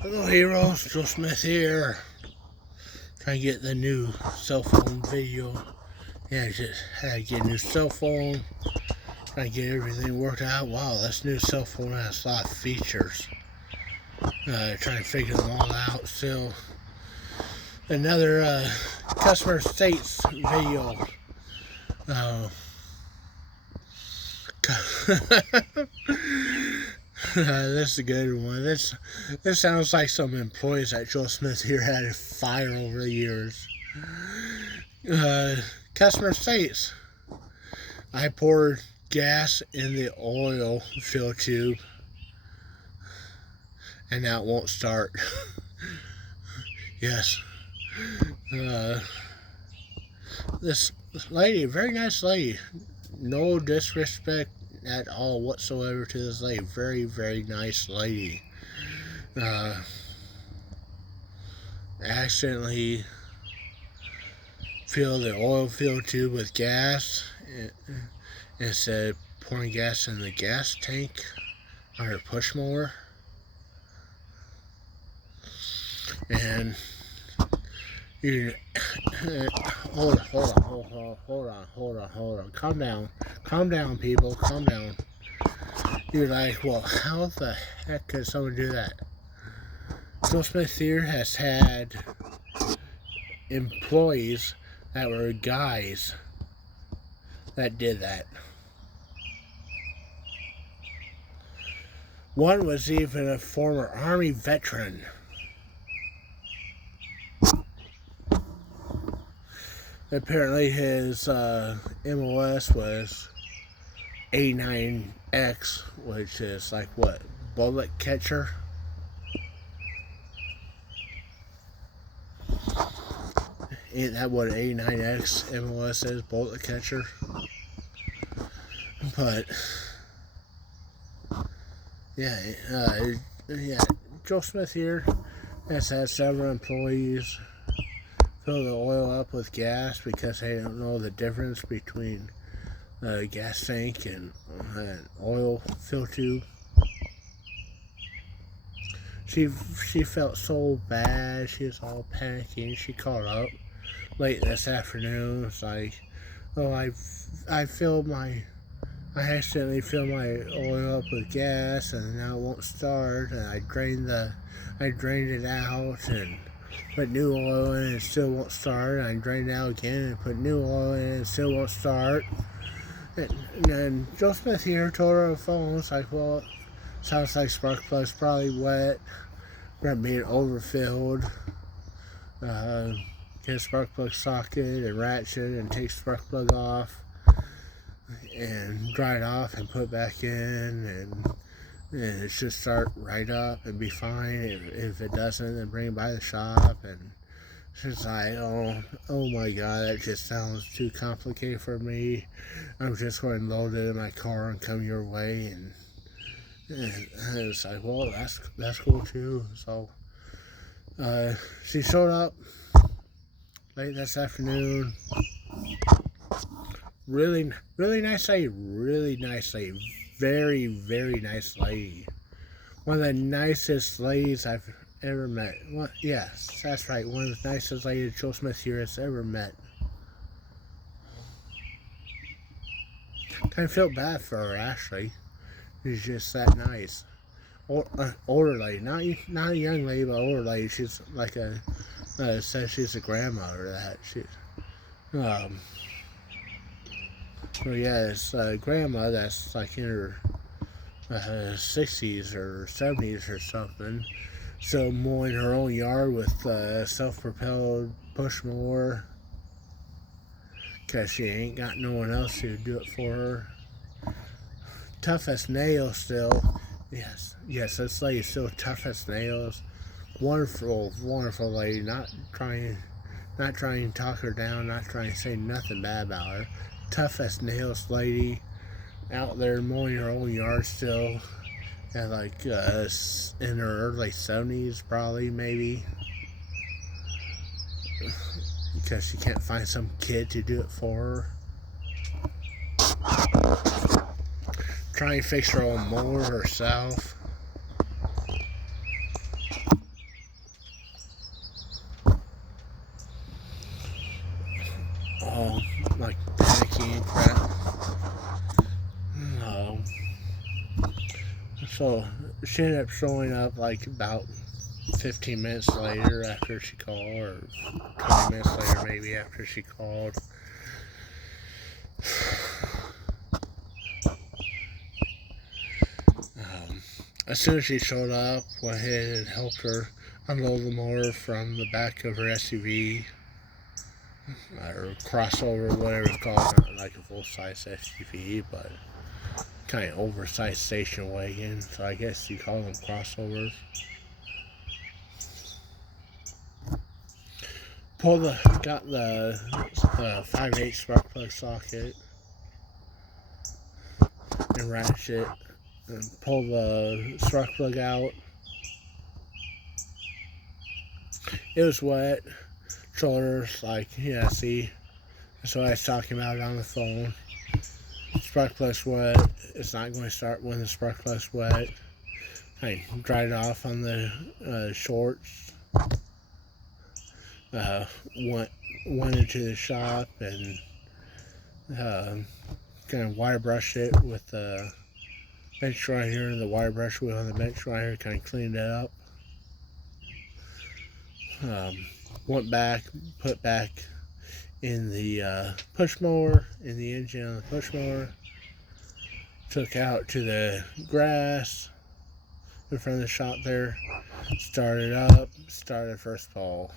Hello heroes, Joe Smith here. Trying to get the new cell phone video. Yeah, just had to get a new cell phone. Trying to get everything worked out. Wow, this new cell phone has a lot of features. Trying to figure them all out still. Another customer states video. This is a good one. This sounds like some employees that Joe Smith here had to fire over the years. Customer states, I poured gas in the oil fill tube and now it won't start. Yes. This lady, very nice lady. No disrespect at all whatsoever to this lady. Very, very nice lady. Accidentally filled the oil fill tube with gas instead of pouring gas in the gas tank on her push mower. And you hold on. Calm down, people. Calm down. You're like, well, how the heck could someone do that? Joe Smith here has had employees that were guys that did that. One was even a former Army veteran. Apparently his MOS was 89X, which is like what? Bullet catcher? Ain't that what 89X MOS is? Bullet catcher? But yeah, Joe Smith here has had several employees fill the oil up with gas because they don't know the difference between a gas tank and an oil fill tube. She felt so bad. She was all panicking. She called up late this afternoon. It's like, oh, I accidentally filled my oil up with gas and now it won't start. And I drained it out and put new oil in and it still won't start. I drained it out again and put new oil in and it still won't start. And then Joe Smith here told her on the phone, it's like, well, sounds like spark plug's probably wet, being overfilled. Get a spark plug socket and ratchet and take spark plug off and dry it off and put it back in, and it should start right up and be fine. If it doesn't, then bring it by the shop. And she's like, oh my god, that just sounds too complicated for me. I'm just going to load it in my car and come your way. And it's like, well, that's cool too. So she showed up late this afternoon. Really nice lady. Very, very nice lady. One of the nicest ladies I've ever met. Well, yes, that's right. One of the nicest ladies Joe Smith here has ever met. Kind of felt bad for her, actually. She's just that nice. Older lady, not a young lady, but older lady. She's like says she's a grandmother. So yeah, it's a grandma that's like in her 60s or 70s or something. So mowing her own yard with self-propelled push mower because she ain't got no one else to do it for her. Tough as nails still. Yes, this lady's still tough as nails. Wonderful lady. Not trying to talk her down. Not trying to say nothing bad about her. Tough as nails lady. Out there mowing her own yard still. At like in her early 70s probably, maybe. Because she can't find some kid to do it for her. Trying to fix her own mower herself. So she ended up showing up like about 15 minutes later after she called, or 20 minutes later maybe after she called. As soon as she showed up, went ahead and helped her unload the mower from the back of her SUV, or crossover, whatever it's called. Not like a full-size SUV, but kind of oversized station wagon. So I guess you call them crossovers. Got the 5/8 spark plug socket and ratchet, and pull the spark plug out. It was wet. Shoulders, like, yeah, see, that's what I was talking about on the phone. Spark plug's wet. It's not going to start when the spark plug's wet. I dried it off on the shorts. Went into the shop and kind of wire brushed it with the bench grinder. The wire brush wheel on the bench grinder, kind of cleaned it up. Went back, put back in the push mower, in the engine on the push mower. Took out to the grass in front of the shop there. Started up, started first pull.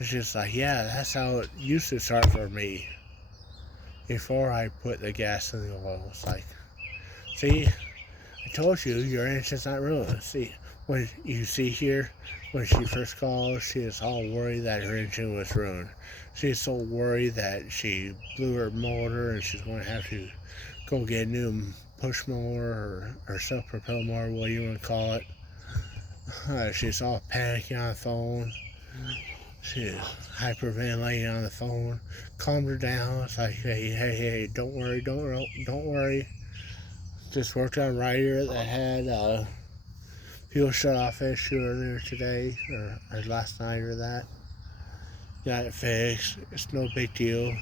It's just like, yeah, that's how it used to start for me before I put the gas in the oil. It's like, see, I told you your engine's not ruined. See, when you see here, when she first called, she was all worried that her engine was ruined. She's so worried that she blew her motor and she's going to have to go get a new push mower or self-propel mower, what you want to call it. She's all panicking on the phone. She's hyperventilating on the phone. Calmed her down. It's like, hey, don't worry. Just worked on a rider that had fuel shut-off issue earlier today, or last night or that. Got it fixed. It's no big deal.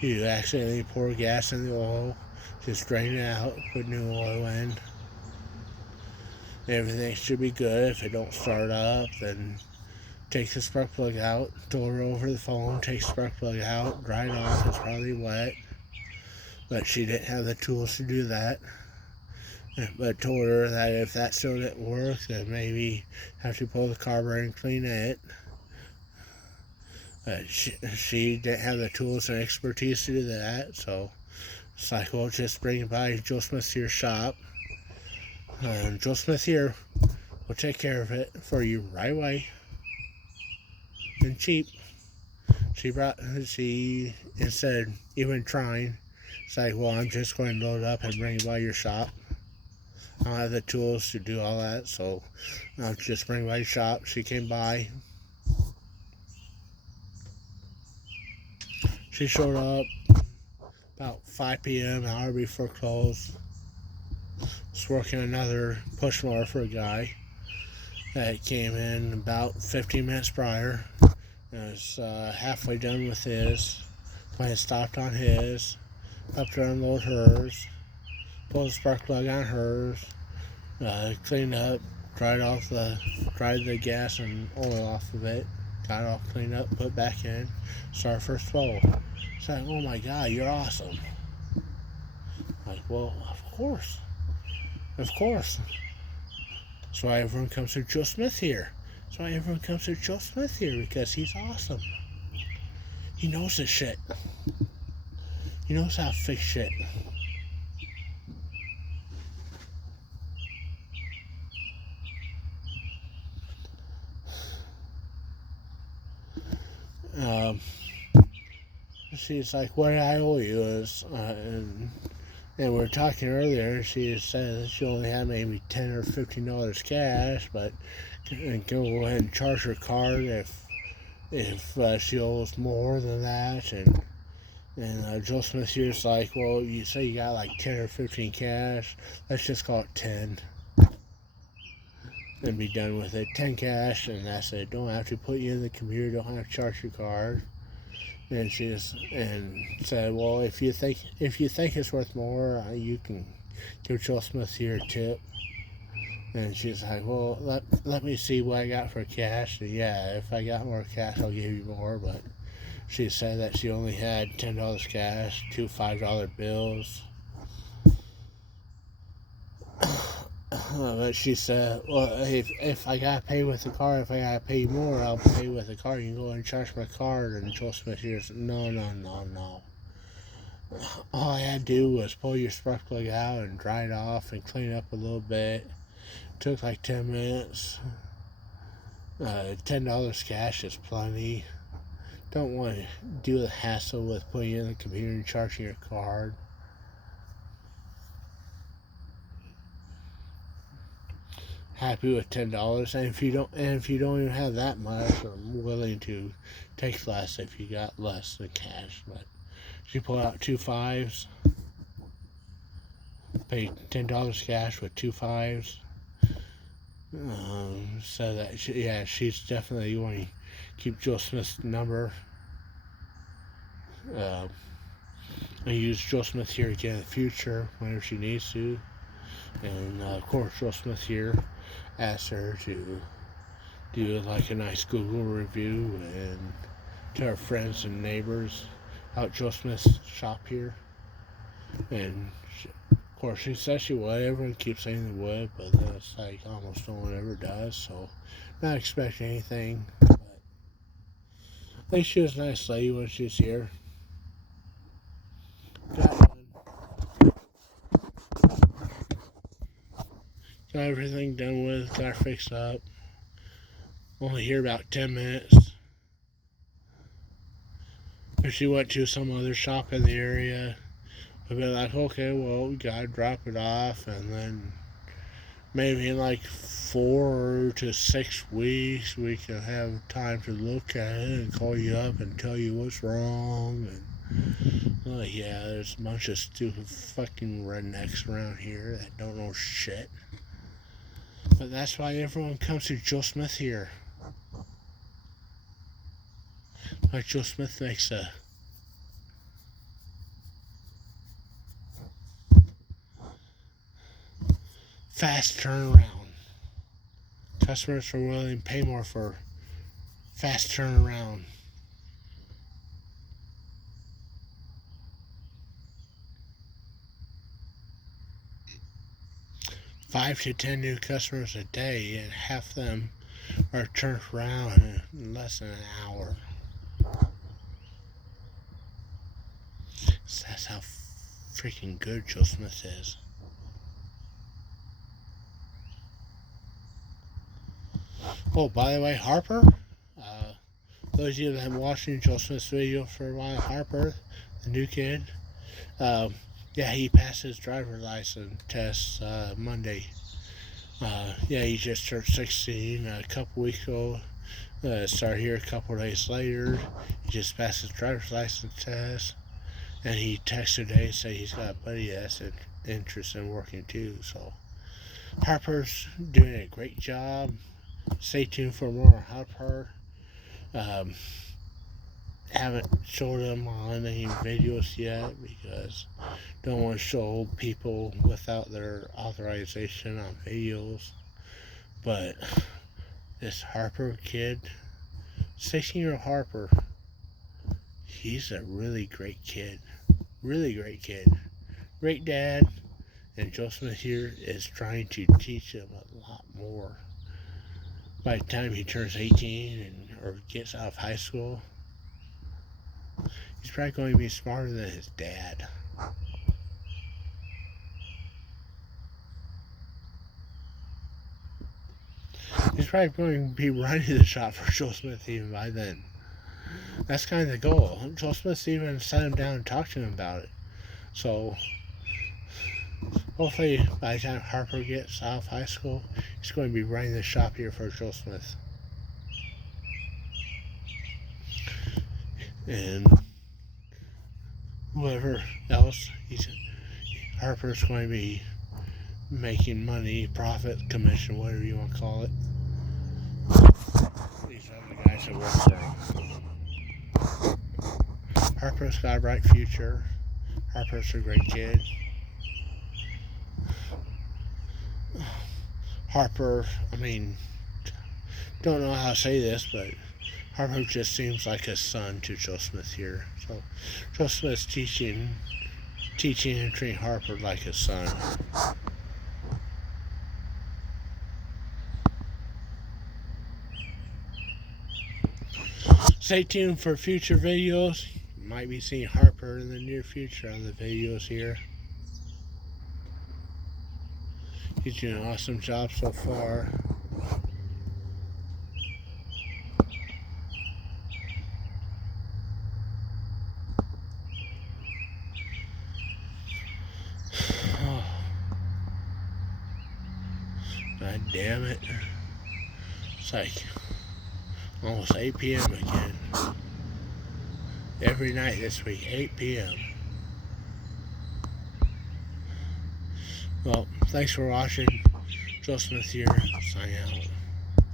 You accidentally pour gas in the oil. Just drain it out, put new oil in. Everything should be good. If it don't start up, then take the spark plug out. Told her over the phone, take the spark plug out, dry it off. It's probably wet. But she didn't have the tools to do that. But told her that if that still didn't work, then maybe have to pull the carburetor and clean it. She didn't have the tools and expertise to do that, so it's like, well, just bring it by Joe Smith's here shop. Joe Smith here will take care of it for you right away. And cheap. She instead even trying, it's like, well, I'm just going to load up and bring it by your shop. I don't have the tools to do all that, so I'll just bring it by your shop. She came by. She showed up about 5 p.m., an hour before close. Was working another push mower for a guy that came in about 15 minutes prior. I was halfway done with his. When I stopped on his, helped her unload hers, pulled the spark plug on hers, cleaned up, dried the gas and oil off of it, got it all cleaned up, put back in, started first roll. It's like, oh my God, you're awesome. Like, well, of course. That's why everyone comes to Joe Smith here. Because he's awesome. He knows his shit. He knows how to fix shit. She's like, what I owe you is, and we were talking earlier, she said that she only had maybe $10 or $15 cash, but can go ahead and charge her card if she owes more than that. And Joe Smith here's like, well, you say you got like 10 or 15 cash, let's just call it 10 and be done with it. 10 cash, and that's it. Don't have to put you in the computer, don't have to charge your card. And she said, well, if you think it's worth more, you can give Joe Smith here a tip. And she's like, well, let me see what I got for cash. And yeah, if I got more cash, I'll give you more. But she said that she only had $10 cash, two $5 bills. But she said, well, if I gotta pay with the card, if I gotta pay more, I'll pay with the card. You can go and charge my card. And Joe Smith here said, no. All I had to do was pull your spark plug out and dry it off and clean it up a little bit. Took like 10 minutes. $10 cash is plenty. Don't want to do the hassle with putting it in the computer and charging your card. Happy with $10, and if you don't even have that much, I'm willing to take less if you got less than cash. But she pulled out two fives, paid $10 cash with two fives. So that she's definitely going to keep Joe Smith's number. And use Joe Smith here again in the future whenever she needs to. And of course, Joe Smith here asked her to do like a nice Google review and to her friends and neighbors out Joe Smith's shop here. And of course, she says she would. Everyone keeps saying they would, but that's like almost no one ever does. So, not expecting anything. But I think she was a nice lady when she was here. Got everything done with. Got her fixed up. Only here about 10 minutes. If she went to some other shop in the area, I'd be like, okay, well, we gotta drop it off, and then maybe in like 4 to 6 weeks we can have time to look at it and call you up and tell you what's wrong. And yeah, there's a bunch of stupid fucking rednecks around here that don't know shit. But that's why everyone comes to Joe Smith here. Like Joe Smith makes a fast turnaround. Customers are willing to pay more for fast turnaround. Five to 10 new customers a day, and half them are turned around in less than an hour. So that's how freaking good Joe Smith is. Oh, by the way, Harper, those of you that have been watching Joe Smith's video for a while, Harper, the new kid, yeah, he passed his driver's license test Monday. He just turned 16 a couple weeks ago. Started here a couple days later. He just passed his driver's license test. And he texted today and said he's got a buddy that's interested in working too. So Harper's doing a great job. Stay tuned for more Harper. Haven't showed him on any videos yet because don't want to show people without their authorization on videos. But this Harper kid, 16-year-old Harper, he's a really great kid. Really great kid. Great dad. And Joe Smith here is trying to teach him a lot more. By the time he turns 18 or gets out of high school, he's probably going to be smarter than his dad. He's probably going to be running the shop for Joe Smith even by then. That's kind of the goal. Joe Smith even sat him down and talked to him about it. So, hopefully by the time Harper gets out of high school, he's going to be running the shop here for Joe Smith. And whoever else, Harper's going to be making money, profit, commission, whatever you want to call it. These are the guys that work for him. Harper's got a bright future. Harper's a great kid. Harper, I mean, don't know how to say this, but Harper just seems like a son to Joe Smith here. So Joe Smith's teaching and treating Harper like a son. Stay tuned for future videos. You might be seeing Harper in the near future on the videos here. He's doing an awesome job so far. Oh, God damn it. It's like almost 8 p.m. again. Every night this week, 8 p.m. Well, thanks for watching. Joe Smith here, signing out.